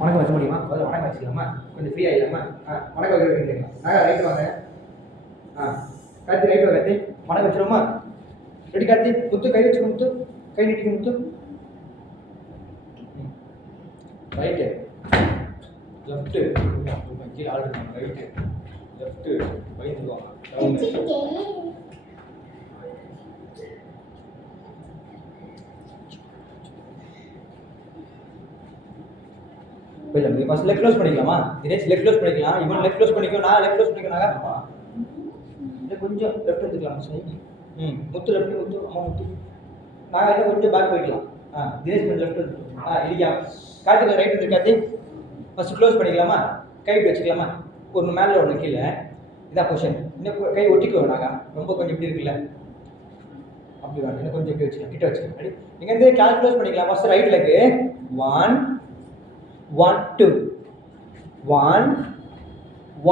வணக்கம் வச்ச முடியுமா? முதல்ல வணக்கம் வச்சுக்கலாமா? கொஞ்சம் ஃப்ரீ ஆகிடலாமா? வணக்கம் வைக்கிறீங்களா? ரைட்டு வாங்க. கார்த்தி ரைட்டு வா கார்த்தி. வணக்கம் வச்சிருவோமா? ரெடி கார்த்தி. முத்து கை வச்சுக்கோ, முத்து கை நீட்டிக்க, முத்து ரைட்டு லெஃப்ட்டு கீழே ஆள் இருக்காங்க. ரைட்டு லெஃப்ட்டு பயந்துக்குவாங்க. இல்லை ஃபர்ஸ்ட் லெக் க்ளோஸ் பண்ணிக்கலாமா? தினேஷ் லெக் க்ளோஸ் பண்ணிக்கலாம். இவன் லெக் க்ளோஸ் பண்ணிக்கோ, நான் லெக் க்ளோஸ் பண்ணிக்கோனாங்க. இல்லை கொஞ்சம் லெஃப்ட் எடுத்துக்கலாம். சரி முத்து லெஃப்ட், முத்து அம்மா முத்து. நான் இன்னும் கொஞ்சம் பேக் போய்க்கலாம். தினேஷ் கொஞ்சம் லெஃப்ட் எடுத்து இல்லையா? கார்த்திக் ரைட் வந்து கார்த்தி. ஃபர்ஸ்ட் க்ளோஸ் பண்ணிக்கலாமா? கை வச்சுக்கலாமா? ஒன்று மேலே ஒன்று கீழே. இதான் பொசிஷன். இன்னும் கை ஒட்டிக்கோ வேணாங்க. ரொம்ப கொஞ்சம் இப்படி இருக்குல்ல, அப்படி வேணும். இன்னும் கொஞ்சம் இப்படி வச்சுக்கலாம், கிட்ட வச்சுக்கலாம். ரெடி? நீங்கள் வந்து கால் க்ளோஸ் பண்ணிக்கலாம். ஃபர்ஸ்ட் ரைட் லெக்கு 1 1 2 1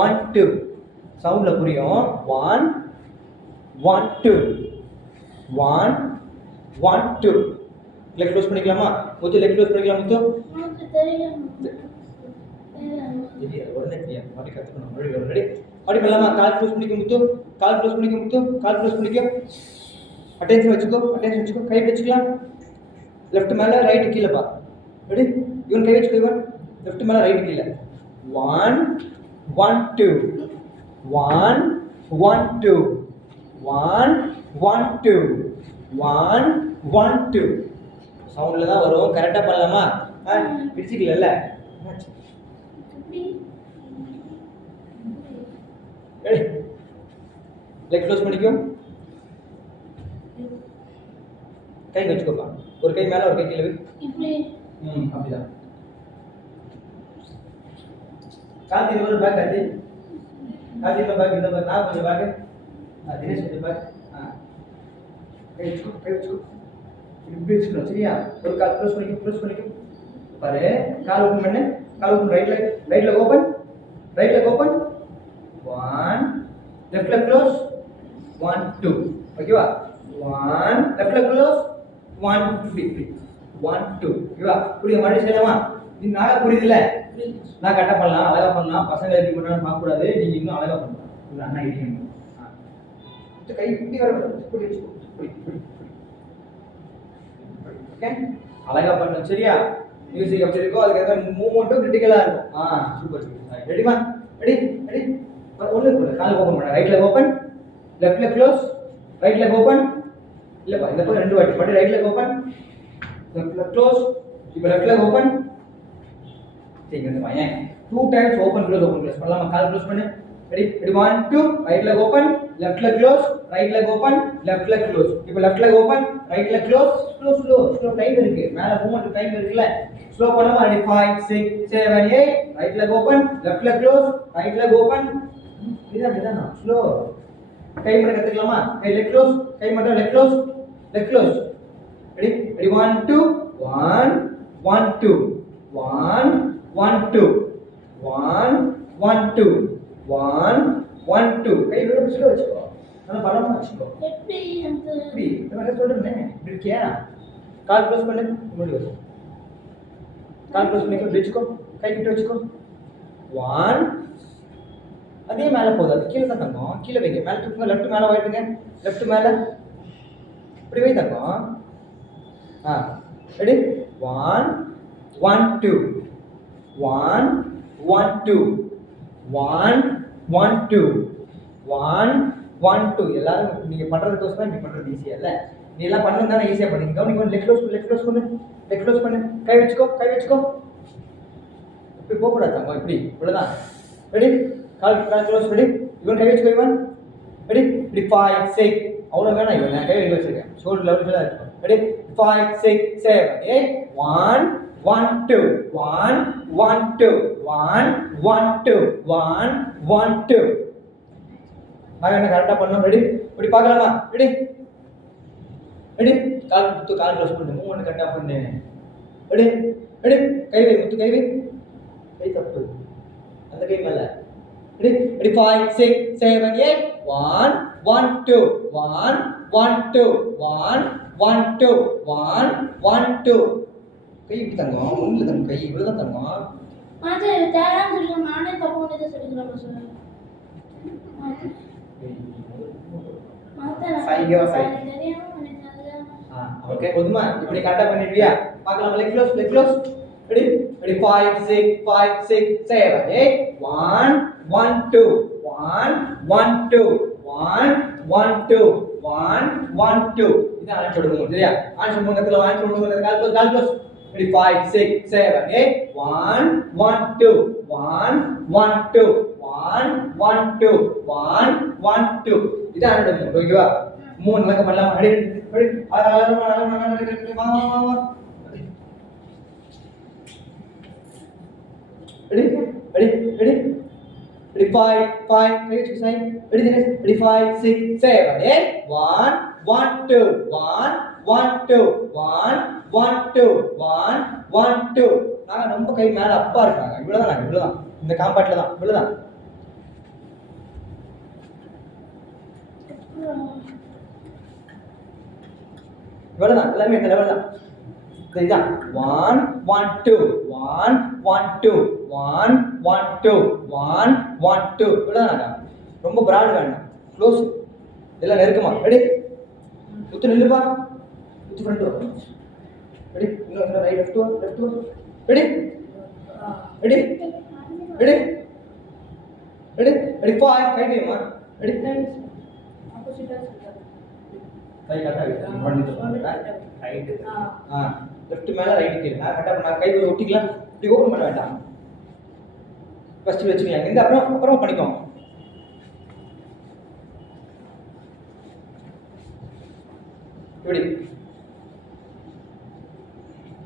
1 2 சவுண்டில் புரியும். 1 1 2 1 1 2 லெக் க்ளோஸ் பண்ணிக்கலாமா? முத்து லெக் க்ளோஸ் பண்ணிக்கலாம். முத்து உடனே கற்றுக்கணும். ரெடி? அப்படி பண்ணலாமா? கால் க்ளோஸ் பண்ணிக்க முத்து, கால் க்ளோஸ் பண்ணிக்க முத்து, கால் க்ளோஸ் பண்ணிக்க. அட்டென்ஷன் வச்சுக்கோ, அட்டென்ஷன் வச்சுக்கோ. கை வச்சுக்கலாம். லெஃப்ட் மேலே ரைட்டு கீழேப்பா. ரெடி? இவன் கை வச்சுக்கோ. இவன் லெஃப்ட் மேலே ரைட்டு கீழே. 1 1 2 1 1 2 1 1 2 1 1 2 சவுண்டில் தான் வரும். கரெக்டாக பண்ணலாமா? பிடிச்சிக்கல. லெக் க்ளோஸ் பண்ணிக்கோ. கை வச்சுக்கோப்பா. ஒரு கை மேலே ஒரு கை கீழே. அப்படிதான். கார்த்தி ஒரு பேக். கார்த்தி கார்த்தி இந்த பேக், இந்த பேக். நான் கொஞ்சம் பேக். தினேஷ் கொஞ்சம் பேக். கை வச்சுக்கோ, கை வச்சுக்கோ. இப்படி வச்சுக்கணும். சரியா? ஒரு கால் க்ளோஸ் பண்ணிக்கோ, க்ளோஸ் பண்ணிக்கோ. பாரு, கால் ஓப்பன் பண்ணு. கால் open. Right leg open. Right leg open. 1 left leg close. 1 2 ஓகேவா? 1 லெஃப்ட் லெக் க்ளோஸ். 1 இப்படி 1 2 ஓகேவா? புரியுது? மறுபடியும் செய்யலாமா? இது நாளாக புரியுதுல்ல? நான் கரெக்டாக பண்ணலாம், அழகாக பண்ணலாம். பசங்க எப்படி பண்ணாலும் பார்க்கக்கூடாது. நீங்கள் இன்னும் அழகாக பண்ணலாம். இது அண்ணா இடிக்கணும். கை இப்படி வரக்கூடாது. இப்படி வச்சுக்கோ. ஓகே, அழகாக பண்ணணும். சரியா? மியூசிக் எப்படி இருக்கோ அதுக்கு ஏதாவது மூவ்மெண்ட்டும் கிரிட்டிக்கலாக இருக்கும். சூப்பர். ரெடிமா? Ready ready. ஒன்று கால் ஓப்பன் பண்ண. Right leg open. Left leg close. Right leg open. இல்லைப்பா, இந்த பக்கம் 2 வாட்டி மட்டும். Right leg open. Left leg close. இப்போ லெஃப்ட் லெக் ஓப்பன். சரி வந்து பையன் 2 டைம்ஸ் ஓப்பன் க்ளோஸ் பண்ணலாமா? கால் க்ளோஸ் பண்ணு. Ready ready. 1 2 right leg open. Left leg close. Right leg open. Left leg close. இப்போ left leg open. Right leg close. Slow time இருக்கு. மேல மூவ்மெண்ட் டைம் இருக்குல்ல, ஸ்லோ பண்ணலாமா? Ready? 5 6 7 8 right leg open. Left leg close. Right leg open. இதான் slow. கை மட்டும் கத்துக்கலாமா? கை leg close. கை மட்டும் leg close. Leg close. Ready ready. 1 2 1 1 2 1 1 2 1 1 2 1 1 2 கை விட slow வச்சுக்கோ. நல்லா பலமா வச்சுக்கோ. எப்படி இந்த சொல்றேன். இப்படி இருக்கியா? கால் க்ளோஸ் பண்ணு. முன்னாடி கால் க்ளோஸ் பண்ணிக்கோ. வச்சுக்கோ. கை கிட்ட வச்சுக்கோ. 1 அதே மேலே போகுது. அது கீழே தான் தங்கம். கீழே வைங்க. மேலே தூக்குங்க. லெஃப்ட் மேலே வாய்ட்டுங்க. லெஃப்ட் மேலே இப்படி வை தங்கம். ரெடி? 1 1 2 1 1 2 1 1 2 1 1 2 எல்லாரும் நீங்கள் பண்ணுறதுக்கோசம் தான் இப்படி பண்ணுறது ஈஸியாக இல்லை. நீ எல்லாம் பண்ணது தானே ஈஸியாக பண்ணிக்க. கவனிக்க. லெக் க்ளோஸ் பண்ணு. லெக் க்ளோஸ் பண்ணு. கை வச்சுக்கோ. இப்படி போகக்கூடாது தங்கம். இப்படி இவ்வளோதான். ரெடி? கால் க்ளோஸ். ரெடி? இவன் கை வச்சுக்கோ. இவன் ரெடி? இப்படி 5 6 அவ்வளோ வேணாம். இவன் கை வச்சிருக்கேன். ஷோல்டர் லெவலில் தான் இருக்கும். ரெடி? 5 6 7 8 1 1 2 1 1 2 1 1 2 1 1 2 நான் என்ன கரெக்டாக பண்ணணும். ரெடி? இப்படி பார்க்கலாமா? Ready ready. கால் க்ளோஸ் பண்ணு. மூவ்மெண்ட் கரெக்டாக பண்ணு. Ready ready. கை வை முத்து. கை வை. கை தப்பு. அந்த கை மேலே. Ready ready. 5 6 7 8 1 1 2 1 1 2 1 1 2 1 1 2 கை இப்படி தங்கம். ஒன்றில் தங்கம். கை இவ்வளோ தான் தங்கம். மாஸ்டர் தேவையான சொல்லுங்க நானே தப்பு பண்ணதை சொல்லிக்கிறேன் மாஸ்டர் சைகே வா சை தெரியாம பண்ணிட்டேன் ஓகே போதுமா இப்படி கரெக்ட்டா பண்ணிடுவியா பார்க்கலாம் லெக் க்ளோஸ் ரெடி 5 6 5 6 7 8 1 1 2 1 1 2 1 1 2 1 1 2 இது ஆன்சர் கொடுங்க சரியா ஆன்சர் முன்னத்துல ஆன்சர் முன்னத்துல கால் க்ளோஸ் ரெடி 5 6 7 8 1 1 2 1 1 2 1 1 2 1 1 2 இது ஆன்சர் கொடுங்க ஓகேவா மூணு லக்க பண்ணலாம் ரெடி ரெடி வா ready 5 ready ready 5 6 7 8 1 1 2 1 1 2 1 1 2 1 1 2 நாங்க ரொம்ப கை மேல அப்பா இருக்காங்க இவ்வளவுதான் இந்த காம்பாட்ல தான் இவ்வளவுதான் எல்லாமே இந்த லெவல் தான் சரியா 1 1 2 1 1 2 1 1 2 1 1 2 இவ்வளவுதானடா ரொம்ப பிராட் வேண்டாம் க்ளோஸ் எல்லாம் நெருக்கமா ரெடி குத்து நில்லுப்பா குத்து ஃப்ரண்ட் வா ரெடி இன்னொரு ரைட் லெஃப்ட் வா ready ready ready ready ready பாய் கை கைமா ரெடி ஆப்போசிட்டா கை கரெக்டா ரைட் லெஃப்ட் மேல ரைட் கீழ கரெக்டா நான் கை ஒட்டிக்கலாம் இப்படி ஓபன் பண்ண வேண்டாம் ஃபர்ஸ்ட் வெச்சுக்கலாம் இந்த அப்புறம் பண்ணிக்கோங்க இப்படி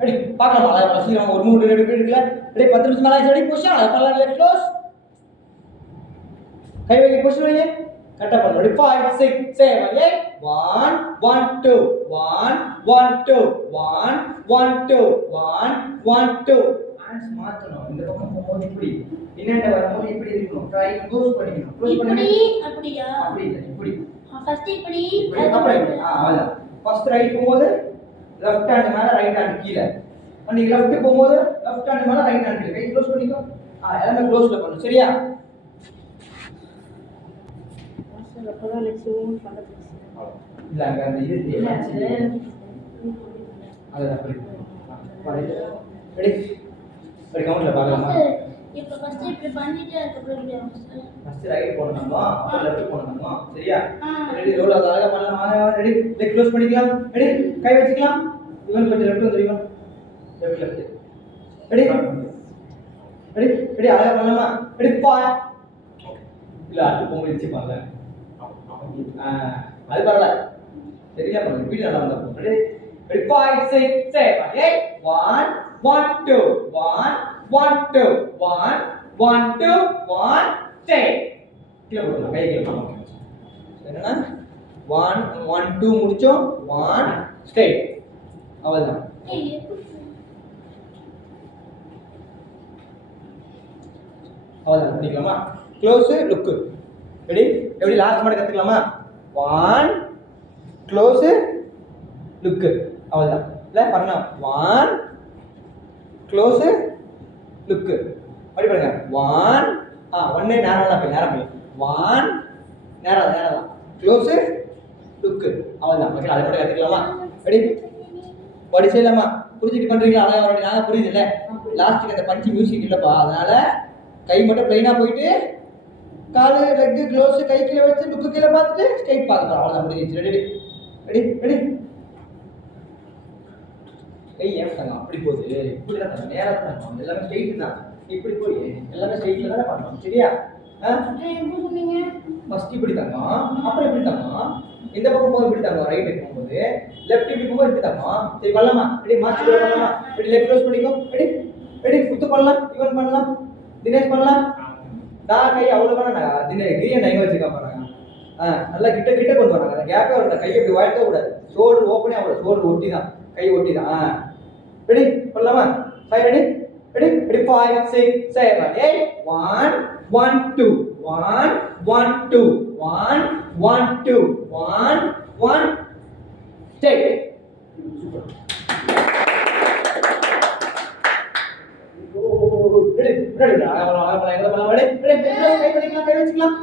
ரெடி பார்க்கலாம் அத சீக்கிரம் ஒரு 3 ரெடி இருக்குல ரெடி 10 நிமிஷம் மேல ரெடி பொசிஷன் அத பண்ணலாம் லெட் க்ளோஸ் கை வைக்க பொசிஷன் வைங்க கரெக்டா பண்ணு ரெடி 5 6 7 8 1 1 2 1 1 2 1 1 2 1 1 2 ஹேண்ட்ஸ் மாத்தணும் இந்த பக்கம் போகும்போது இப்படி இன்னண்ட வரும்போது இப்படி இருக்கணும் ட்ரை க்ளோஸ் பண்ணிக்கணும் க்ளோஸ் பண்ணி அப்படியா அப்படி இல்ல இப்படி ஃபர்ஸ்ட் இப்படி அவ்வளவுதான் ஃபர்ஸ்ட் ரைட் போகும்போது லெஃப்ட் ஹேண்ட் மேல ரைட் ஹேண்ட் கீழ நீங்க லெஃப்ட் போகும்போது லெஃப்ட் ஹேண்ட் மேல ரைட் ஹேண்ட் கீழ கை க்ளோஸ் பண்ணிக்கோ எல்லாமே க்ளோஸ்ல பண்ணு சரியா மாஸ்டர் அப்பதான் நெக்ஸ்ட் மூவ் பண்ணது இல்ல அங்க அந்த இது அத அப்படி ரெடி ரெடி கவுண்ட்ல பார்க்கலாமா இப்போ ஃபர்ஸ்ட் இப்படி பண்ணிட்டு அதுக்கு அப்புறம் மாஸ்டர் ஃபர்ஸ்ட் ரைட் போடணுமா அப்புறம் லெஃப்ட் போடணுமா சரியா ரெடி ரோல் அழகா பண்ணலாம் ரெடி லெக் க்ளோஸ் பண்ணிக்கலாம் ரெடி கை வச்சுக்கலாம் இவன் கொஞ்சம் லெஃப்ட் வந்துருமா லெஃப்ட் ரெடி ரெடி ரெடி அழகா பண்ணலாமா ரெடி பா இல்ல அது போங்க வச்சுப்பாங்க அது பரல சரியா பண்ணுங்க வீடியோ நல்லா வந்தா ரெடி ரெடி 5 6 7 8 1 1 2 1 1 2 1 1 2 1 stay கீழ போடுங்க கை கீழ போடுங்க என்னன்னா 1 1 2 முடிச்சோம் 1 stay அவ்வளவுதான் அவ்வளவுதான் பண்ணிக்கலாமா க்ளோஸ் லுக் ரெடி எப்படி லாஸ்ட் மட்டும் கத்துக்கலாமா 1 க்ளோஸ் லுக் அவ்வளவுதான் இல்ல பண்ணலாம் 1 க்ளோஸ் லுக் அப்படி பாருங்க 1 ஒண்ணே நேரா போய் 1 நேரா தான் க்ளோஸ் லுக் அவ்வளவுதான் ஓகே அதை மட்டும் கத்துக்கலாமா ரெடி பாடி செய்யலாமா புரிஞ்சுட்டு பண்றீங்களா அழகா வரடி நாங்க புரியுது இல்ல லாஸ்ட்டுக்கு அந்த பஞ்சி மியூசிக் இல்லப்பா அதனால கை மட்டும் ப்ளைனா போயிட்டு கால் லெக் க்ளோஸ் கை கீழ வச்சு லுக் கீழ பார்த்துட்டு ஸ்ட்ரைட் பார்க்க போறோம் அவ்வளவுதான் முடிஞ்சிச்சு ரெடி ரெடி ரெடி கை ஏன் தாங்க அப்படி போகுது இப்படி தான் நேரா தான் எல்லாமே ஸ்ட்ரைட் தான் இப்படி போய் எல்லாமே ஸ்ட்ரைட்ல தான் பண்ணணும் சரியா எப்படி சொன்னீங்க ஃபர்ஸ்ட் இப்படி தாங்க அப்புறம் இப்படி தாங்க இந்த பக்கம் போய் இப்படி தாங்க ரைட் போகும்போது லெஃப்ட் இப்படி போகும்போது இப்படி தாங்க சரி பண்ணலாமா ரெடி மார்ச் பண்ணலாமா ரெடி லெஃப்ட் க்ளோஸ் பண்ணிக்கோ ரெடி ரெடி குத்து பண்ணலாம் ஈவன் பண்ணலாம் தினேஷ் பண்ணலாம் நான் கை அவ்வளவு பண்ண கிரியன் எங்க வச்சிருக்கேன் பாருங்க நல்லா கிட்ட கொண்டு வராங்க அந்த கேப்பே வரல கையை இப்படி வாழ்த்த கூடாது ஷோல்டர் ஓப்பனே ஆகல ஷோல்டர் ஒட்டி தான் கை ஒட்டி தான் ரெடி பண்ணலாமா five ready ready ready 5 6 7 8 1 1 2 1 1 2 1 1 2 1 1 take super ready அழகா எங்க பண்ணலாம் ரெடி கை பண்ணிக்கலாம் கை வச்சுக்கலாம்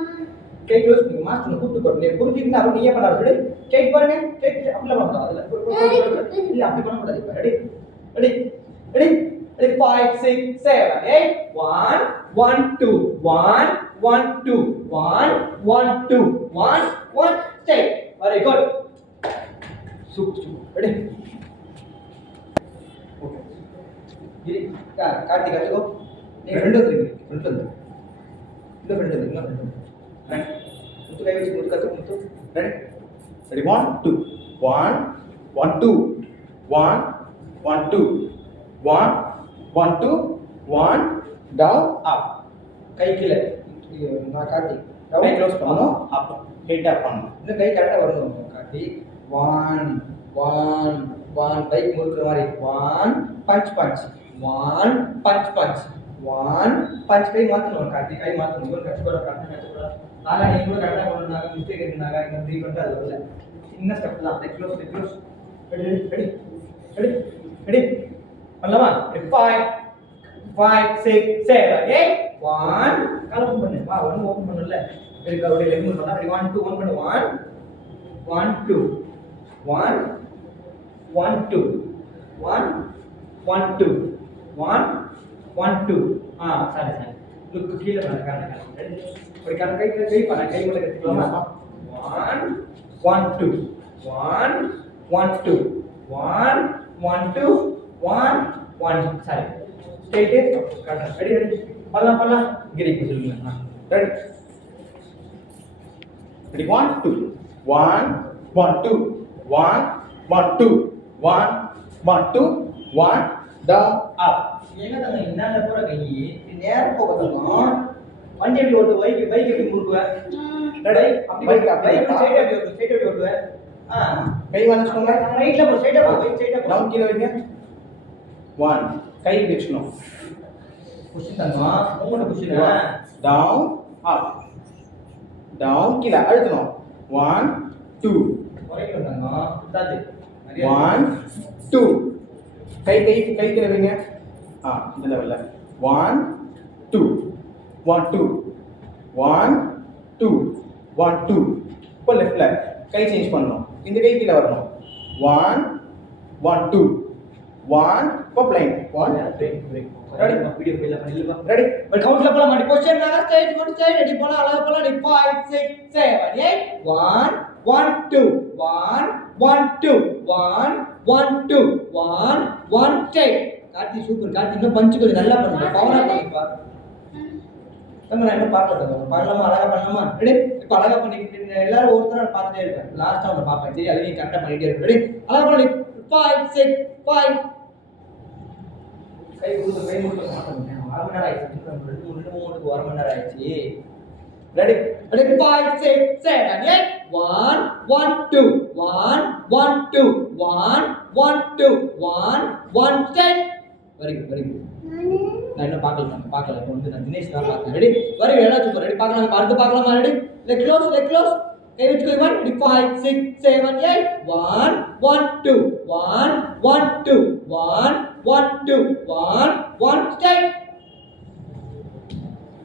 கை க்ளோஸ் பண்ணுங்க மாஸ்டர் கூப்பிட்டு போறீங்க புரிஞ்சுக்கிட்டு அப்புறம் நீயே பண்ணாரு ரெடி கை பாருங்க கை அப்படி பண்ணலாம் அதுல இல்ல அப்படி பண்ண கூடாது ready ready ready ready 5 6 7 8 1 1 2 1 1 2 1 1 2 1 1 stay very good super ready okay இது கார்த்திக் கத்துக்கோ நீ ரெண்டு வந்து இந்த ஃப்ரெண்ட் முத்து கை வச்சு முத்து கத்து முத்து ரெடி ரெடி 1 2 1 1 2 1 1 2 1 1 2 1 down up கை கீழே நான் கார்த்திக் கை க்ளோஸ் பண்ணனும் அப் ஹெட் அப் பண்ணனும் இந்த கை கரெக்ட்டா வரணும் கார்த்திக் 1 1 1 கை முறுக்குற மாதிரி 1 punch punch 1 punch punch 1 punch கை மாத்தணும் கார்த்திக் கை மாத்தணும் இவன் கஷ்டப்பட கஷ்டப்பட ஆனா நீ கூட கரெக்ட்டா பண்ணனும் மிஸ்டேக் இருந்தாங்க இந்த ஃப்ரீ பண்ணிட்டு அது வரல சின்ன ஸ்டெப் தான் leg close ready ready ready ready பண்ணலாமா 5 6 7 8 1 கால் ஓபன் பண்ணு வா ஒன்னு ஓபன் பண்ணல சரி அப்படியே லெக் மூவ் பண்ணா 1 2 1 பண்ணு 1 2 1 1 2 1 1 2 1 1 2 சரி லுக் கீழ பண்ண ஒரு கை பண்ண கை மட்டும் கட்டிக்கலாமா 1 1 2 1 1 2 1 1 2 1 1 சரி ஸ்ட்ரைட் கரெக்ட் ரெடி ரெடி பண்ணலாம் கிரி சொல்லுங்க ரெடி ரெடி 1 2 1 1 2 1 1 2 1 1 2 1 down up என்னடா என்னடா போற கை நேரா போகணும் வண்டி எப்படி ஓட்டு பைக் எப்படி முறுக்குவ ரெடி அப்படி பைக் ஸ்ட்ரைட் ஓட்டுவ கை வளைச்சுக்கோங்க ரைட்ல போ ஸ்ட்ரைட்டா போ பைக் ஸ்ட்ரைட்டா போ டவுன் கீழ வைங்க 1 கை வெச்சணும் புஷ் பண்ணுமா moment push down up down கீழ அழுத்தணும் 1 2 வரைக்கும் வந்தாங்க சுத்தாது 1 2 கை கீழ வைங்க இந்த லெவல்ல 1 2 1 2 1 2 1 2 இப்போ லெஃப்ட்ல கை சேஞ்ச் பண்ணனும் இந்த கை கீழ வரணும் 1 1 2 1 இப்போ பிளைன் 1 பிரேக் ரெடி வீடியோ ஃபைல்ல பண்ணிடலாம் ரெடி பட் கவுண்ட்ல போலாம் மடி பொசிஷன் நாங்க ஸ்டேஜ் கொண்டு ஸ்டேஜ் ரெடி போலாம் அழகா போலாம் 5 6 7 8 1 1 2 1 1 2 1 1 2 1 1 stay கார்த்தி சூப்பர் கார்த்தி இன்னும் பஞ்ச் கொஞ்சம் நல்லா பண்ணுங்க பவரா பண்ணிப்பா நம்ம என்ன பார்க்கலாம் பண்ணலாமா அழகா பண்ணலாமா ரெடி இப்போ அழகா பண்ணிக்கிட்டு எல்லாரும் ஒருத்தர பார்த்துட்டே இருப்பேன் லாஸ்டா ஒன்று பார்ப்பேன் சரி அதை நீ கரெக்டாக பண்ணிட்டே இருப்பேன் ரெடி அழகா பண்ணி 5 6 5 கை கொடுத்து மாட்டேன் 1 மணி நேரம் ஆயிடுச்சு 2 3 1 மணி நேரம் ஆயிடுச்சு ரெடி ரெடி 5 6 7 8 1 1 2 1 1 2 1 1 2 1 1 10 வெரி குட் நான் இன்னும் பார்க்கல இப்போ வந்து நான் தினேஷ் தான் பார்த்தேன் ready very good super ready பார்க்கலாம் அடுத்து பார்க்கலாமா ரெடி லெக் க்ளோஸ் கை வச்சுக்கோ 1 ரெடி 5 6 7 8 1 1 2 1 1 2 1 1 2 1 1 stay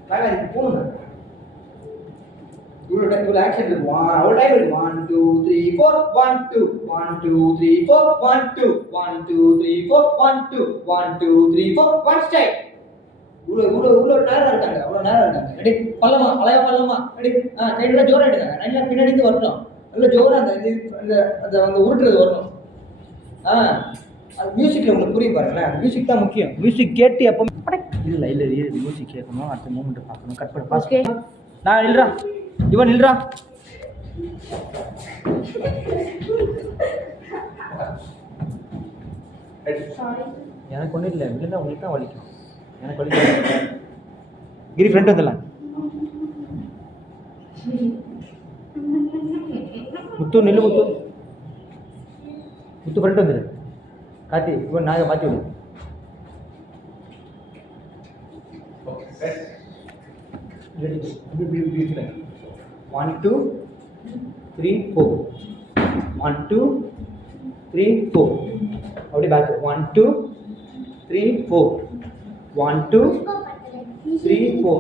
காலை போணும் இவ்வளோ ஆக்ஷன் இருக்கு அவ்வளோ டைம் இருக்கு 1 2 3 4 1 2 1 2 3 4 1 2 1 2 3 4 1 2 1 2 3 4 1 ஸ்டே இவ்வளோ நேரம் இருக்காங்க ரெடி பல்லமா அழகா பல்லமா ரெடி கையில ஜோரா எடுங்க நல்லா பின்னாடி இருந்து வரணும் நல்ல ஜோரா அந்த உருட்டுறது வரணும் அது மியூசிக்ல உங்களுக்கு புரியும் பாருங்களேன் அந்த மியூசிக் தான் முக்கியம் மியூசிக் கேட்டு எப்போ இல்லை மியூசிக் கேட்கணும் அடுத்த மூமெண்ட் பார்க்கணும் கட் பண்ண பாஸ் நான் இல்லைடா இவன் இல்லடா எனக்கு ஒன்றும் இல்லை விழுந்தா உங்களுக்கு தான் வலிக்கும் எனக்கு வலிக்கும் கிரி ஃப்ரெண்ட் வந்துடலாம் முத்து ஃப்ரெண்ட் வந்துடு கார்த்தி இவன் நாங்கள் மாற்றி விடு ரெடி 1 2 3 4 1 2 3 4 அப்படியே பேக் 1 2 3 4 1 2 3 4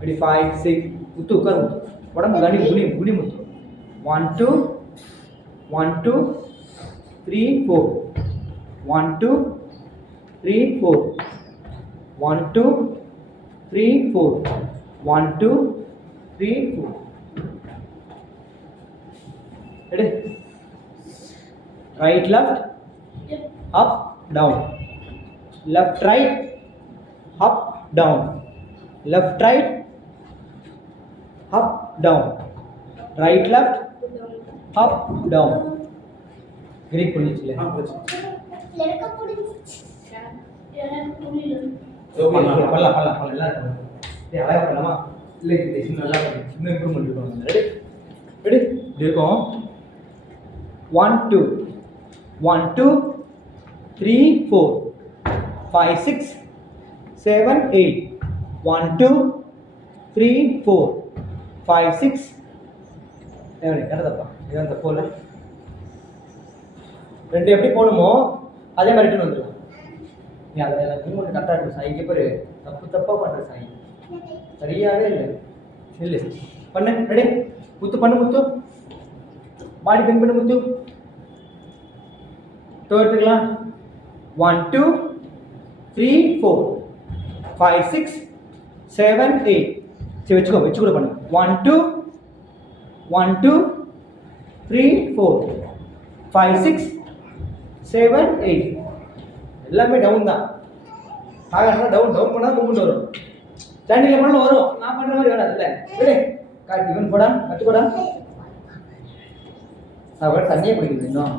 ready 5 6 முத்து உட்காரு உடம்பு கனி குனி முத்து 1 2 1 2 3 4 1 2 3 4 1 2 3 4 1 2 3 4 ready right left up down left right up down left right up down right left up down கிரீக் புரிஞ்சுச்சுல எனக்கு புரிஞ்சிச்சு எனக்கு புரியல பண்ணலாம் எல்லாரும் டேய் அழகா பண்ணலாமா இல்லை இது இன்னும் நல்லா பண்ணு இன்னும் இம்ப்ரூவ்மெண்ட் இருக்கும் ரெடி இப்படி இருக்கும் 1 2 1 2 3 4 5 6 7 8 1 2 3 4 5 6 என்னதப்பா இதான் தப்போல ரெண்டு எப்படி போகணுமோ அதே மாதிரி ரிட்டர்ன் வந்துடும் நீ அதில் மூமெண்ட் கரெக்டாக இருக்கும் சாய் இங்கே பேர் தப்பாக பண்ணுற சாய் சரியாகவே இல்லை இல்லை பண்ணு ரெடி முத்து பண்ணு முத்து பாடி பென் பண்ணு முத்து டோ எடுத்துக்கலாம் 1 2 3 4 5 6 7 8 சரி வச்சு கூட பண்ணு 1 2 1 2 3 4 5 6 7 8 எல்லாமே டவுன் தான் டவுன் பண்ணால் மூமெண்ட் வரும் ஸ்டாண்டிங்கில் பண்ணாலும் வரும் நான் பண்ணுற மாதிரி வராது இல்லை விடு காட்டி இவன் போடா கற்றுக்கூடா நான் வேறு தண்ணியே குடிக்குது இன்னும்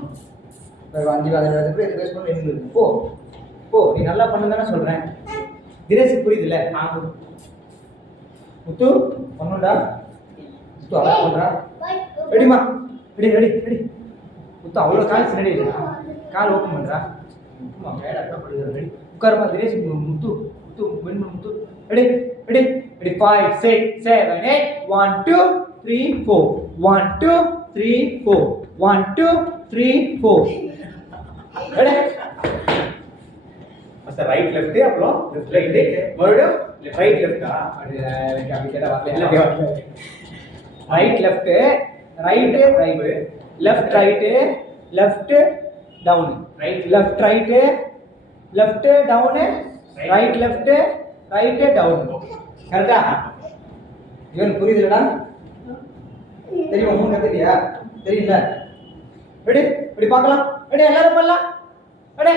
வேறு 5 6 பேர் பேஸ் பண்ணி நின்று போ நீ நல்லா பண்ணு தானே சொல்கிறேன் தினேஷுக்கு புரியுதுல்ல முத்து பண்ணுடா முத்து அழகா பண்ணுறா ரெடிமா ரெடி முத்து அவ்வளோ கால் ரெடி இல்லை கால் ஓப்பன் பண்ணுறா ரெடி உட்காரமா தினேஷ் முத்து வெண்ம முத்து ready 5 6 7 8 1 2 3 4 1 2 3 4 1 2 3 4 ready first right left அப்புறம் லெஃப்ட் ரைட் மறுபடியும் ரைட் லெஃப்ட்டா அப்படி கேட்டா வரல right left left left down left down right left down கரெக்டா இவன் புரியுதுலடா தெரியுமா மூணு கத்துக்கியா தெரியல ரெடி இப்படி பார்க்கலாம் ரெடி எல்லாரும் பண்ணலாம் ரெடி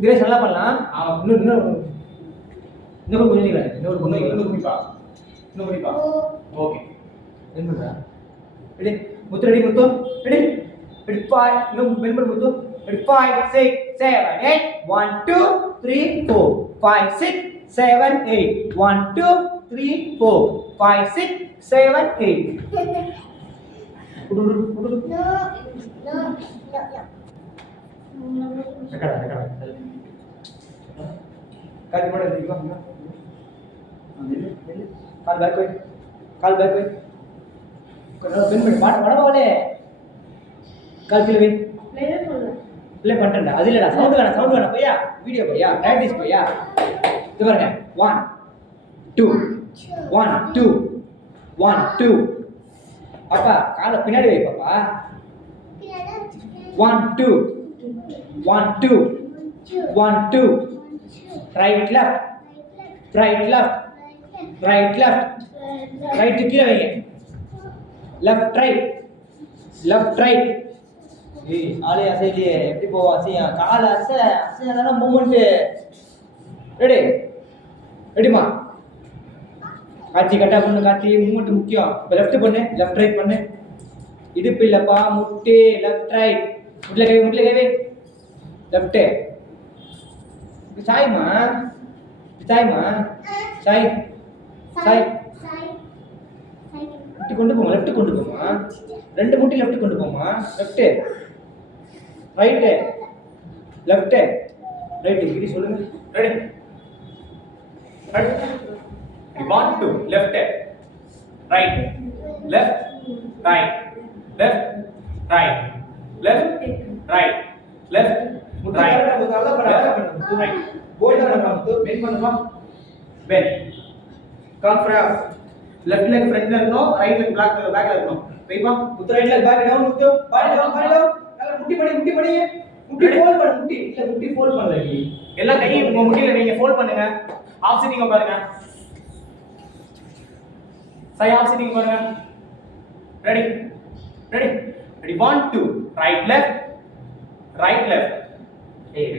தினேஷ் நல்லா பண்ணலாம் இன்னும் கொஞ்சம் இன்னொரு குடிப்பா ஓகே என்ன பண்றா ரெடி முத்து ரெடி 5 இன்னும் பெண்பல் முத்து 5 6 7 8 1 2 3 4 5 6 7 8 1 2 3 4 5 6 7 8 கால் போட இருக்கா கால் பேக் வை பெண்பல் படவாலே கால் கீழே ப்ளே பண்ணிட்டேன்டா அது இல்லைடா சவுண்ட் வேணாம் பையா வீடியோ பையா ப்ராக்டிஸ் பையா இது பாருங்க 1 2 1 2 அப்பா காலை பின்னாடி வை பாப்பா 1 2 1 2 ரைட் லெஃப்ட் ரைட் கீழே வைங்க லெஃப்ட் ரைட் ஏய் ஆளே அசையிலே எப்படி போவா அசையா கால் அசையாதான மூமெண்ட் ரெடிமா காட்சி கட்டா பண்ணு காட்சி மூமெண்ட் முக்கியம் இப்போ லெஃப்ட் பண்ணு லெஃப்ட் ரைட் பண்ணு இடுப்பு இல்லப்பா முட்டி லெஃப்ட் ரைட் முட்டில கை லெஃப்ட் சாய்மா சாய் முட்டி கொண்டு போமா லெஃப்ட் கொண்டு போமா ரெண்டு முட்டி லெஃப்ட் கொண்டு போமா லெஃப்ட் ரைட் இப்படி சொல்லுங்க ready 1 2 left right left right முட்டி கரெக்டா முத்து நல்லா பண்ணு முத்து ரைட் போல்டா பண்ணு முத்து பெண்ட் பண்ணுமா பெண்ட் கான்ஃபிரன்ஸ் லெஃப்ட் லெக் ஃப்ரண்ட்ல இருக்கணும் ரைட் லெக் பேக்ல இருக்கணும் வெயிப்பா முத்து ரைட் லெக் பேக் டவுன் முத்து பாடி டவுன் நல்லா முட்டி படி முட்டி ஃபோல்ட் பண்ணு முட்டி இல்ல முட்டி ஃபோல்ட் பண்ணல நீ எல்லா கையை உங்க முட்டில நீங்க ஃபோல்ட் பண்ணுங்க ஆஃப் சிட்டிங் உட்காருங்க சை ஆஃப் சிட்டிங் உட்காருங்க ரெடி 1 2 ரைட் லெஃப்ட் ஏய்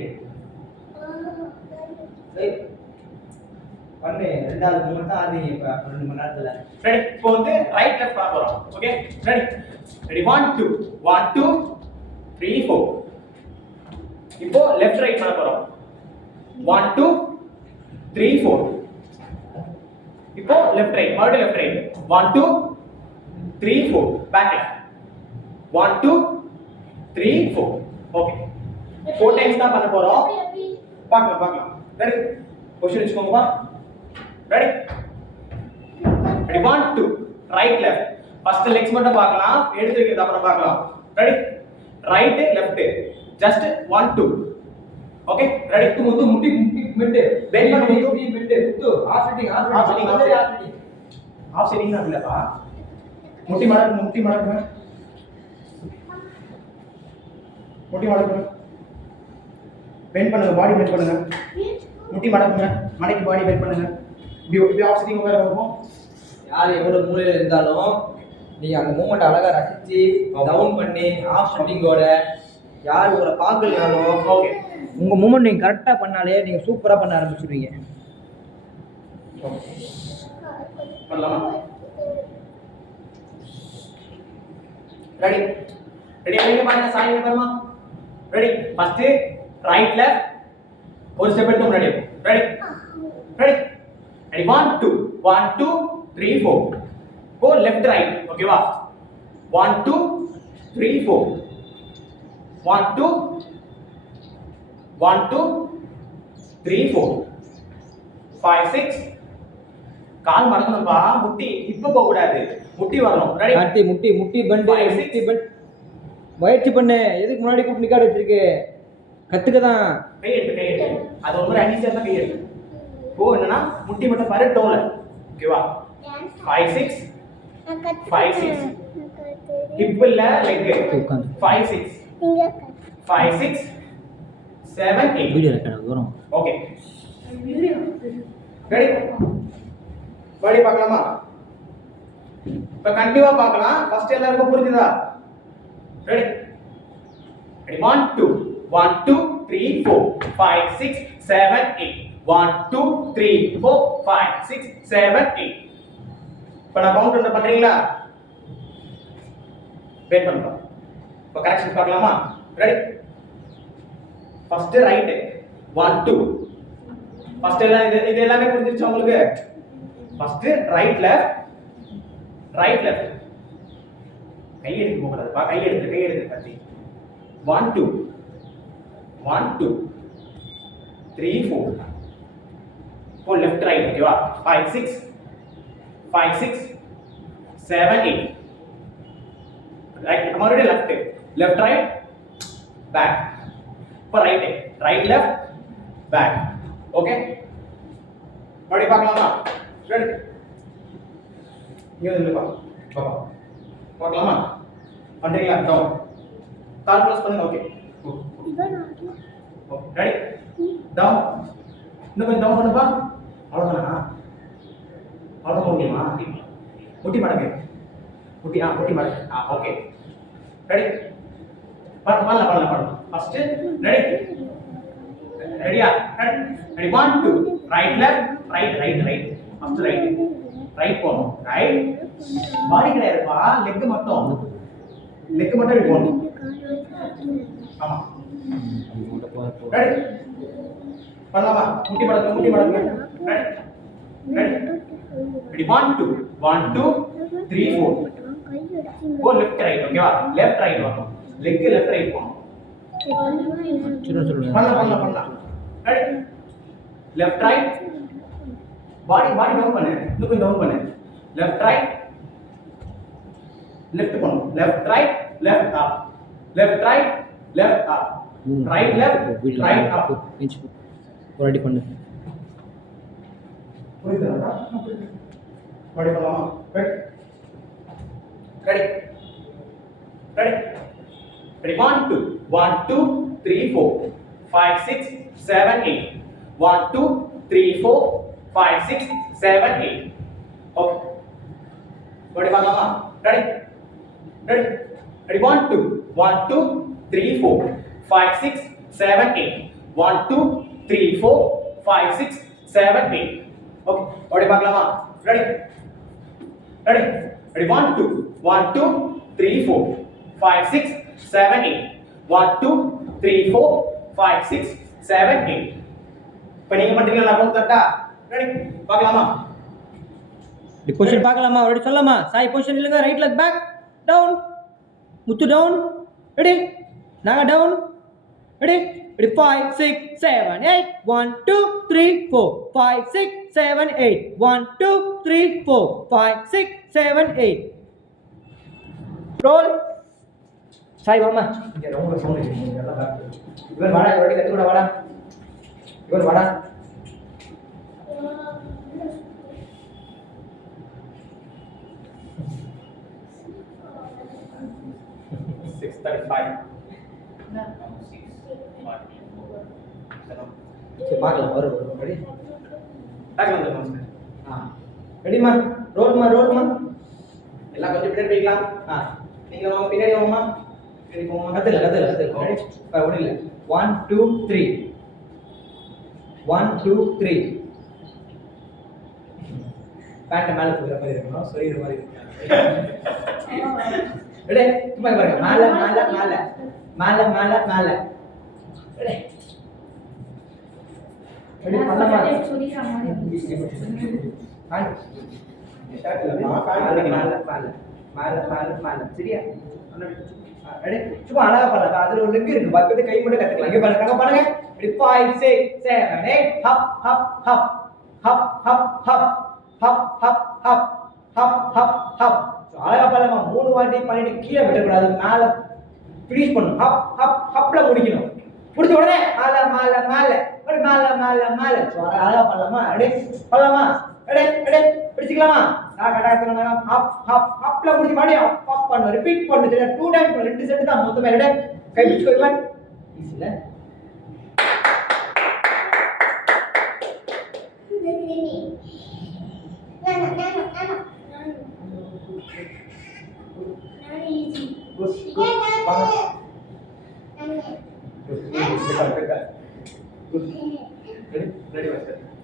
பண்ணு ரெண்டாவது மூமெண்ட் தான் ஆடுறீங்க இப்ப 2 மணி நேரத்துல ரெடி இப்போ வந்து ரைட் லெஃப்ட் பார்க்க போறோம் ஓகே ரெடி 1 2 3 4 இப்போ லெஃப்ட் ரைட் பண்ண போறோம் 1 2 3 4 இப்போ லெஃப்ட் ரைட் மறுபடியும் லெஃப்ட் ரைட் 1 2 3 4 பேக்ல 1 2 3 4 ஓகே 4 டைம்ஸ் தான் பண்ண போறோம் பார்க்கலாம் ரெடி பொசிஷன் வெச்சுக்கோங்கப்பா ready 1 2 right left first legs மட்டும் பார்க்கலாம் எடுத்து வைக்கிறது அப்புறம் பார்க்கலாம் ready right left just 1 2 okay ready Muthu முட்டி மிட் பெண்ட் பண்ணு Muthu mid Muthu half sitting half sitting தான் இல்லப்பா முட்டி மடக்குங்க பெண்ட் பண்ணுங்க பாடி பெண்ட் பண்ணுங்க முட்டி மடக்குங்க மடக்கி பாடி பெண்ட் பண்ணுங்க இப்படி ஆஃப் சிட்டிங் உட்கார வைப்போம் யார் எவ்வளவு மூலையில இருந்தாலும் நீங்க அந்த மூமெண்ட் அழகா ரசிச்சு டவுன் பண்ணி ஆஃப் சிட்டிங்கோட யார் உங்களை பார்க்கலையாலும் ஓகே உங்க மூமெண்ட் நீங்க கரெக்டா பண்ணாலே நீங்க சூப்பரா பண்ண ஆரம்பிச்சிடுவீங்க பண்ணலாமா ரெடி எங்க பாருங்க சாய் பாருமா ரெடி ஃபர்ஸ்ட் ரைட் லெஃப்ட் ஒரு ஸ்டெப் எடுத்து முன்னாடி ரெடி 1 2 3 4 go left right ஓகேவா 1 2 3 4 1 2 3 4 5 6 கால் மடக்கணும்பா முட்டி இப்ப போக கூடாது முட்டி வரணும் ரெடி முட்டி பண்ட் முயற்சி பண்ணு எதுக்கு முன்னாடி கூப்பிட்டு நிக்காட வச்சிருக்கு கத்துக்க தான் கை எடுத்து அது ஒரு அடிச்சா தான் கை எடுத்து போ என்னன்னா முட்டி மட்டும் பாரு டோல ஓகேவா 5 6 ஹிப் இல்ல லெக் 5 6 7 8 வீடியோ ரெக்கார்ட் வரும் ஓகே ரெடி பாடி பார்க்கலாமா இப்ப கண்டிப்பா பார்க்கலாம் ஃபர்ஸ்ட் எல்லாருக்கும் புரிஞ்சுதா ரெடி 1 2 3 4 5 6 7 8 1 2 3 4 5 6 7 8 இப்ப நான் கவுண்ட் என்ன பண்றீங்களா வெயிட் பண்ணுங்க இப்ப கரெக்ஷன் பார்க்கலாமா ரெடி ஃபர்ஸ்ட் ரைட் 1 2 ஃபர்ஸ்ட் எல்லாம் இது எல்லாமே புரிஞ்சிருச்சா உங்களுக்கு ஃபர்ஸ்ட் ரைட் லெஃப்ட் கை எடுத்து போக கூடாதுப்பா கை எடுத்து கத்தி 1 2 3 4 for left right ஓகேவா 5 6 7 8 ரைட் மறுபடியும் லெஃப்ட் ரைட் பேக் இப்போ ரைட் லெஃப்ட் பேக் ஓகே மறுபடியும் பார்க்கலாமா ரெடி இங்க வந்து பாப்பா பார்க்கலாமா பண்றீங்களா டவுன் கால் க்ளோஸ் பண்ணுங்க ஓகே ரெடி டவுன் இன்னும் கொஞ்சம் டவுன் பண்ணுப்பா அவ்வளோதானா அவ்வளோதான் முடியுமா முட்டி மடக்கு முட்டி மடக்கு ஓகே ரெடி பண்ணலாம் ஃபர்ஸ்ட் ரெடி ரெடியா ready 1 2 right left right first right போணும் ரைட் பாடி கிடையாதுப்பா லெக் மட்டும் இப்படி போணும் ஆமா ரெடி பண்ணலாமா முட்டி மடக்கு ரெடி 1 2 3 4 go left right ஓகேவா லெஃப்ட் ரைட் வரணும் லெக் லெஃப்ட் ரைட் போணும் பண்ணலாம் ready left right body down பண்ணு இன்னும் கொஞ்சம் டவுன் பண்ணு லெஃப்ட் ரைட் லெஃப்ட் போணும் left right left up right left right up bench ஒரு அடி பண்ணு. புரியுதா மறுபடி பண்ணலாமா ரெடி ரெடி ரெடி 1 2 1 2 3 4 5 6 7 8 1 2 3 4 5 6 7 8 ஓகே மறுபடி பண்ணலாமா ரெடி ரெடி ரெடி 1 2 1 2 3 4 5 6 7 8 1 2 3 4 5 6 7 8 ஓகே மறுபடி பார்க்கலாமா ரெடி ரெடி ரெடி 1 2 1 2 3 4 5 6 7 8 1 2 3 4 5 6 7 8 இப்போ நீங்க பண்றீங்களா நான் கவுண்ட் தட்டா ரெடி பார்க்கலாமா டி பொசிஷன் பார்க்கலாமா ரெடி சொல்லலாமா சாய் பொசிஷன் இல்லங்க ரைட் லெக் பேக் டவுன் முத்து டவுன் ரெடி நாங்க down ready ready 5 6 7 8 1 2 3 4 5 6 7 8 1 2 3 4 5 6 7 8 role Sai மாமா இங்க ரொம்ப சவுண்ட் இருக்கு எல்லாம் பேக் இவன் வாடா ரெடி கத்து கூட வாடா இவன் வாடா 6:35 சரி பார்க்கலாம் வரும் ரெடி பேக் வந்துருங்க ரெடிமா ரோல்மா எல்லாம் கொஞ்சம் பின்னாடி போய்க்கலாம் நீங்க வாங்க பின்னாடி வாங்கம்மா பின்னாடி போங்கம்மா கத்துல ரெடி ஒன்றும் இல்லை 1 2 3 1 2 3 பேண்ட் மேலே தூக்குற மாதிரி இருக்கணும் சொல்லிடுற மாதிரி ரெடி சும்மா பாருங்க மேலே மேலே மேலே மேலே மேலே மேலே ரெடி ரெடி பண்ணலாமா சரியா ரெடி சும்மா அழகா பண்ணலாம் அதுல ஒரு லெக் இருக்கு பக்கத்து கை மட்டும் கத்துக்கலாம் இங்க பாருங்க பாருங்க ready 5 6 7 8 hup hup hup hup hup hup hup hup hup hup hup hub அழகா பண்ணலாமா 3 வாட்டி பண்ணிட்டு கீழே விடக்கூடாது மேல ஃபினிஷ் பண்ணணும் ஹப் ஹப் ஹப்ல முடிக்கணும் முடிச்ச உடனே மேல மேல மேல ஒரு மேல மேல மேல அழகா பண்ணலாமா ரெடி பண்ணலாமா ரெடி ரெடி பிடிச்சிக்கலாமா நான் கட்டாயத்துல ஹப் ஹப் ஹப்ல முடிச்சு மாடி ஹப் ஹப் பண்ணு ரிப்பீட் பண்ணு 2 டைம் ரெண்டு செட் தான் மொத்தமே ரெடி கை பிடிச்சு போய்வான் ஈஸில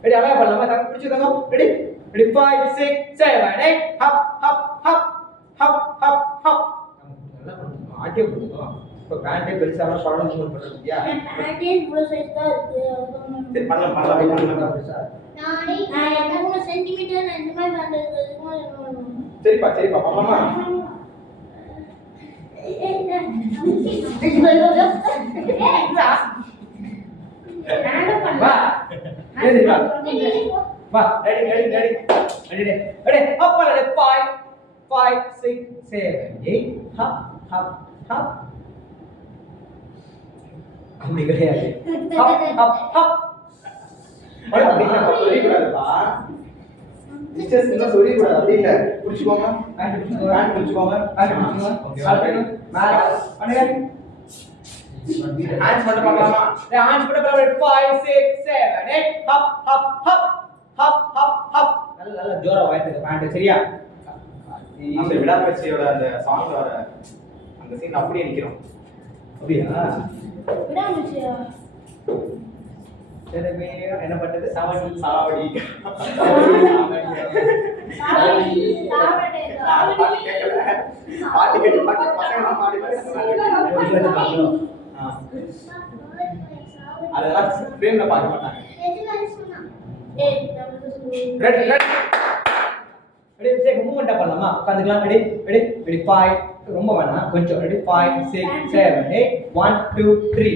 ரெடி அழகா பண்ணலாமா தங்க பிடிச்சுக்கோங்க ready ready 5 6 7 8 hup hup hup hup hup hup நல்லா பண்ணுங்க ஆட்டியே போடுங்க இப்போ பேண்டே பெருசான படம் மூவ் பண்றீங்க பேண்டே இவ்வளவு சைஸ் தான் இருக்கு சரி பண்ணலாம் பெருசா நான் 3 சென்டிமீட்டர் இந்த மாதிரி பண்றது சரிப்பா மாமா வா ரெடி வா வா ready up on it 5 6 7 8 hop hop hop அப்படி கிடையாது hop hop hop அப்படின்னா சொல்லிக்கூடாதுப்பா டீச்சர்ஸ் என்ன சொல்லிக்கூடாது அப்படி இல்லை பிடிச்சிக்கோங்க பேண்ட் பிடிச்சிக்கோங்க மேல பண்ணுங்க ஹேண்ட்ஸ் மட்டும் பார்க்கலாமா ஹேண்ட்ஸ் போட்டு 5 6 7 8 hop hop hop hop hop hop நல்ல ஜோரா வாயிட்டு பேண்ட் சரியா அந்த விடாமுயற்சியோட அந்த சாங் வர அந்த சீன் அப்படியே நிக்கிறோம் அப்படியா விடாமுயற்சியா எனவே என்ன பண்றது சாவடி சாவடி பாட்டு கேட்டு பசங்க பாடி அதெல்லாம் ஃப்ரேம்ல பார்க்க மாட்டாங்க ரெடி ரெடி ரெடி மூவ்மெண்ட் பண்ணலாமா உட்காந்துக்கலாம் ரெடி ரெடி ரெடி 5 ரொம்ப வேணாம் கொஞ்சம் ரெடி 5 6 7 8 1 2 3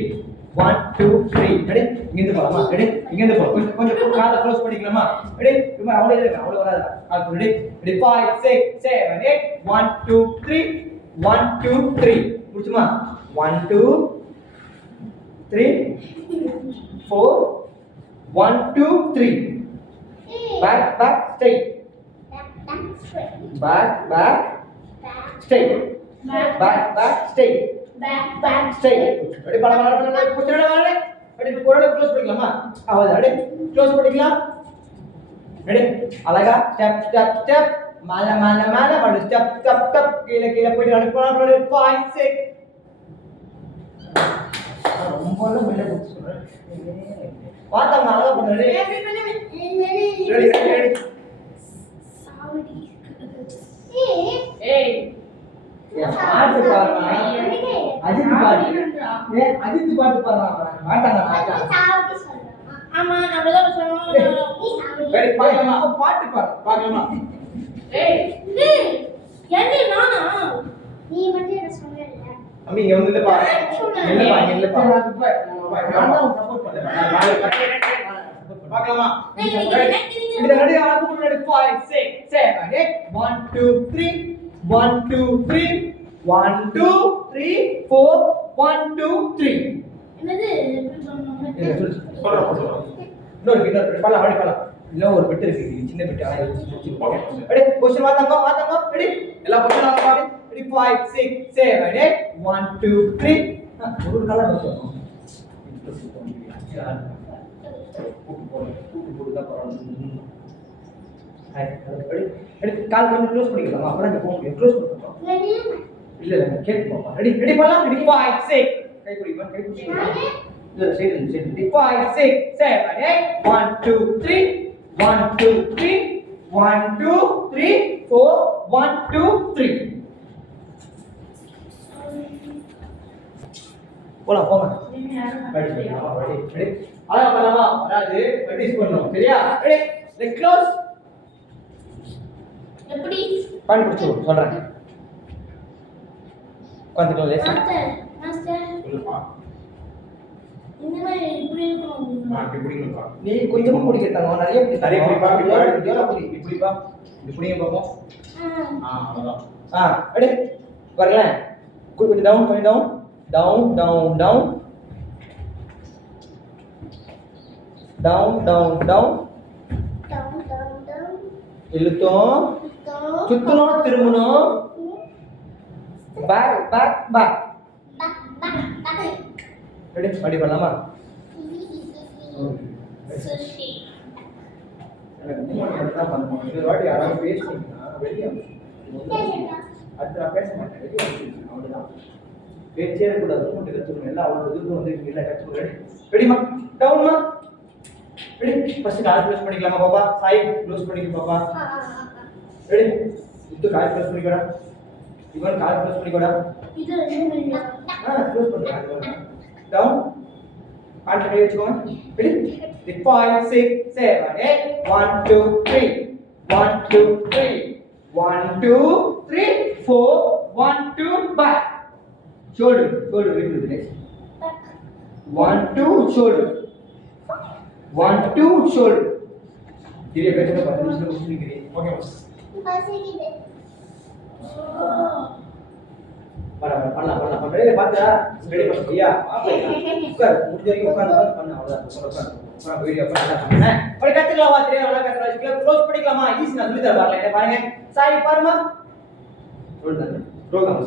1 2 3 ரெடி இங்க இருந்து போலாமா ரெடி இங்க இருந்து போ கொஞ்சம் கொஞ்சம் காலை க்ளோஸ் பண்ணிக்கலாமா ரெடி ரொம்ப அவ்வளவு இருக்கு அவ்வளவு வராது கால் ரெடி ரெடி 5 6 7 8 1 2 3 1 2 3 புரியுமா 1 2 3 4 1 2 3 back back straight back back straight back back straight straight ready பல பல பல புடிச்சறடா வாடே ரெடி கோரல க்ளோஸ் பண்ணிக்கலாமா அவ்வளவுதான் ரெடி க்ளோஸ் பண்ணிக்கலாம் ரெடி அழகா ஸ்டெப் ஸ்டெப் ஸ்டெப் மேல மேல மேல வந்து ஸ்டெப் ஸ்டெப் ஸ்டெப் கீழே கீழே போய் நடந்து போலாம் 5 6 ரொம்ப எல்லாம் மெல்ல போட்டு சொல்றேன் பார்த்தா அழகா பண்ணு ரெடி ரெடி ரெடி பாட்டு பாடுறா அஜித் பாட்டு அஜித் பாட்டு பாடுறான் மாட்டாங்க ஆமா நம்மள சொல்றோம் ரெடி பாக்கலாமா பாட்டு பாக்கலாமா என்ன நானா நீ மட்டும் என்ன சொன்னல அம்மி இங்க வந்து இல்லப்பா இல்லப்பா நான் சப்போர்ட் பண்றேன் பாக்கலாமா இந்த ரெடி ஆகும் ரெடி 5 6 7 8 1 2 3 1 2 3 1 2 3 4 1 2 3 என்னது எப்படி சொன்னோம் சொல்றேன் இன்னொரு பல்ல வாடி பல்ல இல்ல ஒரு பிட் இருக்கு சின்ன பிட் ஆனா ஓகே ரெடி क्वेश्चन வாங்க ரெடி எல்லா क्वेश्चन வாங்க பாடி ரெடி 5 6 7 8 1 2 3 ஒரு கலர் வச்சோம் ரெடி கால் கொஞ்சம் க்ளோஸ் பண்ணிக்கலாம் அப்புறம் இங்க போக முடியும் க்ளோஸ் பண்ணிக்கலாம் இல்ல கேட் பாப்பா ரெடி ரெடி பண்ணலாம் ரெடி 5 6 கை பிடிமா கை பிடிமா இல்ல சரி 5 6 7 8 1 2 3 1 2 3 1 2 3 4 1 2 3 போலாம் போங்க ரெடி அழகா பண்ணலாமா வராது ப்ராக்டீஸ் பண்ணனும் சரியா ரெடி லெட் க்ளோஸ் எப்படி பண்ணி பிடிச்சு சொல்றேன் உட்காந்துக்கலாம் லேசா மாஸ்டர் சொல்லுப்பா இந்த மாதிரி இப்படி இருக்கணும் இப்படி பிடிக்கணும்ப்பா நீ கொஞ்சமா பிடிக்கட்டாங்க நிறைய நிறைய பிடிப்பா பிடிப்பா இப்படி பிடிங்க பார்ப்போம் ஆ அவ்வளோதான் ரெடி வரலாம் கொஞ்சம் டவுன் கொஞ்சம் down down down down down down down இழுத்தோம் சுத்தணும் திரும்பணும் பேக் பேக் பேக் ரெடி படி பண்ணலாமா சுஷி எனக்கு மூமெண்ட் மட்டும் தான் பண்ணணும் இந்த வாட்டி யாராவது பேசுனீங்கன்னா வெளியே அடுத்து நான் பேச மாட்டேன் வெளியே வந்துருக்கேன் அவ்வளோதான் பேச்சே இருக்கக்கூடாது மூமெண்ட் கற்றுக்கணும் எல்லாம் அவ்வளோ இதுக்கும் வந்து எல்லாம் கற்றுக்கணும் ரெடி ரெடிமா டவுன்மா ரெடி ஃபர்ஸ்ட் கால் க்ளோஸ் பண்ணிக்கலாமா பாப்பா சாய் க்ளோஸ் பண்ணிக்க பாப்பா ரெடி இது கால் க்ளோஸ் பண்ணிக்கோடா இவன் கால் க்ளோஸ் பண்ணிக்கோடா இது என்ன க்ளோஸ் பண்ணுங்க டவுன் ஹேண்ட் கை வச்சுக்கோங்க ready 5 6 7 8 1 2 3 1 2 3 1 2 3 4 1 2 back shoulder into the next 1 2 shoulder 1 2 shoulder धीरे बैठो 10 निमिष मुश्किल करिए ओके பண்ணலாம் ரெடி பாத்தா ரெடி பண்ணியா உட்கார் முடிஞ்ச வரைக்கும் உட்கார்ந்து பண்ணு அவ்வளவுதான் உட்கார் வீடியோ பண்ணலாம் அப்படி கத்துக்கலாம் வா தெரியும் அவ்வளவு கத்துக்கலாம் க்ளோஸ் பண்ணிக்கலாமா ஈஸி நான் சொல்லி தர வரல என்ன பாருங்க சாய் பாருமா ரோல் தான்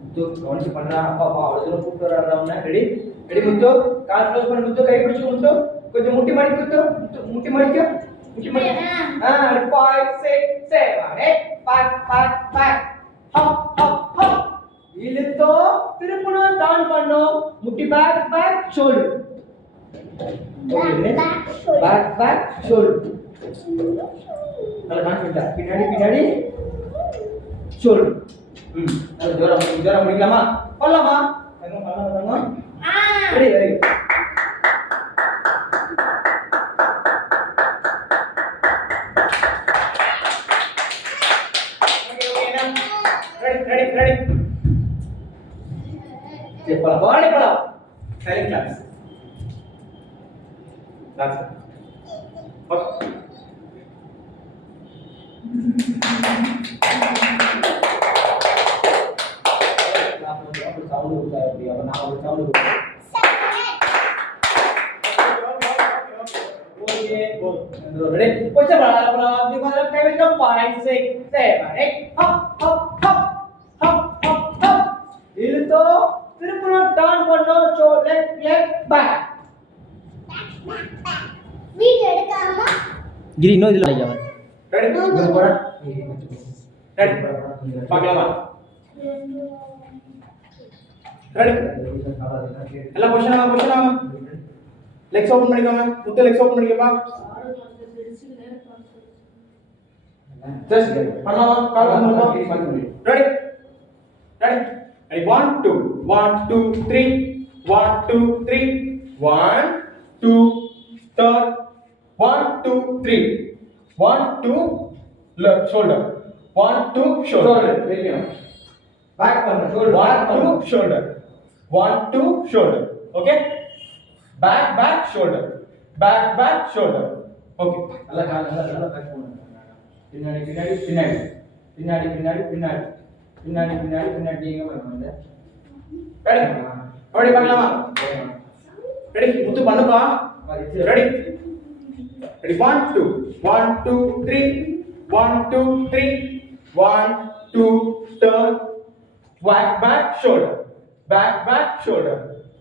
முத்து கவனிச்சு பண்றா அப்பா அவ்வளவு தூரம் கூப்பிட்டு வர்றாரு அவனை ரெடி ரெடி முத்து கால் க்ளோஸ் பண்ணு முத்து கை பிடிச்சு முத்து கொஞ்சம் முட்டி மடிக்கு முத்து முட்டி மடிக்கு முட்டி மடிக்கு 5 6 7 8 5 5 ஹப் ஹப் ஹப் இழுத்தோ திருப்பணும் டவுன் பண்ணோம் முட்டி back back shoulder back back shoulder நல்ல கான்ஃபிடன்ட்டா பின்னாடி ஷோல்டர் நல்ல ஜோரா முடிக்கலாமா பண்ணலாமா பண்ணலாம் ரெடி ரெடி ready ये पढ़ा बॉडी पढ़ा silent class that's it okay आप साउंड होता है अभी अब ना साउंड ஓகே ரெடி கொஞ்சம் அப்புறம் அப்படி முதல்ல கை வைக்க 5 6 7 8 hup hup hup hup hup hup இழுத்தோ திருப்பணும் டர்ன் பண்ணோம் ஷோ லெக் பேக் வீடியோ எடுக்காம கிரி இன்னும் இதுல ஐயா ரெடி இங்க போடா ரெடி பார்க்கலாமா ரெடி எல்லாம் பொசிஷன் ஆமா லெக்ஸ் ஓபன் பண்ணிக்கோங்க முத்து லெக்ஸ் ஓபன் பண்ணிக்கப்பா ஜஸ்ட் பண்ணலாமா கால் பண்ணுங்க ready ready ready 1 2 1 2 3 1 2 3 1 2 turn 1 2 3 1 2 left shoulder 1 2 shoulder back பண்ணு shoulder 1 2 shoulder 1 2 shoulder okay back shoulder back shoulder okay நல்லா கால் நல்லா பேக் பண்ணு பின்னாடி பின்னாடி பின்னாடி பின்னாடி பின்னாடி பின்னாடி பின்னாடி பின்னாடி பின்னாடி எங்க பண்ணுங்க ready அப்படி பார்க்கலாமா ready முத்து பண்ணுப்பா ready ready 1 2 1 2 3 1 2 3 1 2 turn back shoulder back shoulder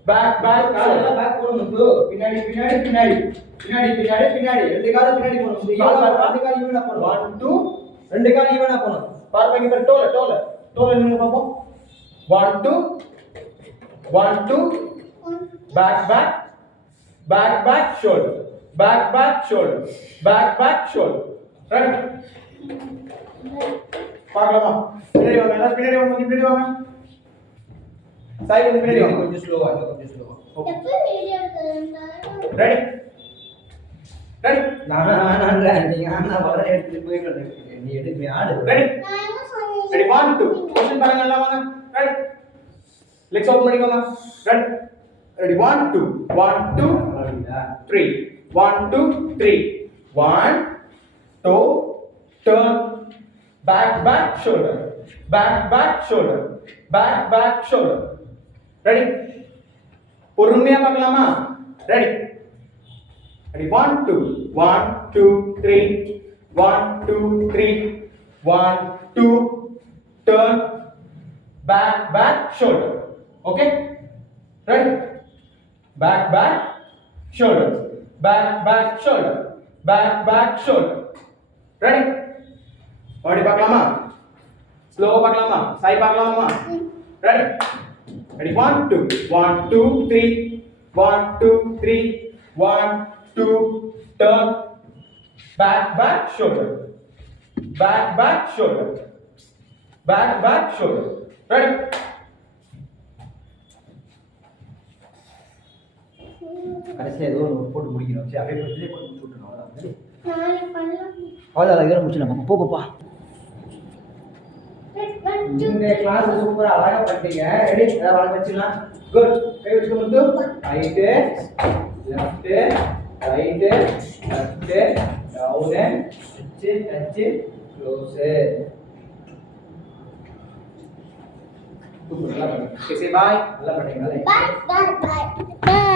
back கால shoulder பேக் போடு முத்து பின்னாடி பின்னாடி பின்னாடி பின்னாடி பின்னாடி பின்னாடி ரெண்டு கால பின்னாடி போடு முத்து ரெண்டு கால் ஈவனா போடு 1 2 ரெண்டு கால் ஈவனா போடு பார்ப்பீங்க இப்ப டோல நின்னு பாப்போம் 1 2 1 2 back shoulder back shoulder back shoulder right பார்க்கலாமா பின்னாடி வாங்க எல்லாம் பின்னாடி வாங்க சாய் வந்து பின்னாடி வாங்க கொஞ்சம் ஸ்லோவா கொஞ்சம் ஸ்லோவா எப்ப வீடியோ எடுக்கிறேன்னா ரெடி நான் நீங்க ஆனா வர எடுத்து போயிடுறேன் நீ எடுத்து ஆடு ரெடி நான் என்ன சொன்னேன் ரெடி 1 2 பொசிஷன் பாருங்க எல்லாம் வாங்க ரெடி லெக்ஸ் ஓபன் பண்ணிக்கோங்க ready ready 1 2 1 2 3 1 2 3 1 2 turn back shoulder back shoulder back shoulder ready பொறுமையா பார்க்கலாமா ready ready 1 2 1 2 3 1 2 3 1 2 turn back shoulder okay ready back shoulder back shoulder back shoulder ready ஓடி பார்க்கலாமா ஸ்லோவா பார்க்கலாமா சாய் பார்க்கலாமா ready ready 1 2 1 2 3 1 2 3 1 2 turn back shoulder back shoulder back shoulder ready கடைசியா ஏதோ ஒரு போட்டு முடிக்கணும் சரி அப்படியே போட்டு விட்டுறணும் நாளைக்கு பண்ணலாம் அவ்வளோதான் இதோட முடிச்சிடலாம் போப்பா இந்த கிளாஸ் சூப்பரா அழகா பண்ணிட்டீங்க ரெடி எல்லாம் வளர்க்க வச்சிடலாம் குட் கை வச்சுக்க Muthu right left right left down touch close super நல்லா பண்ணீங்க say bye நல்லா பண்ணீங்க Bye, bye, bye. Bye.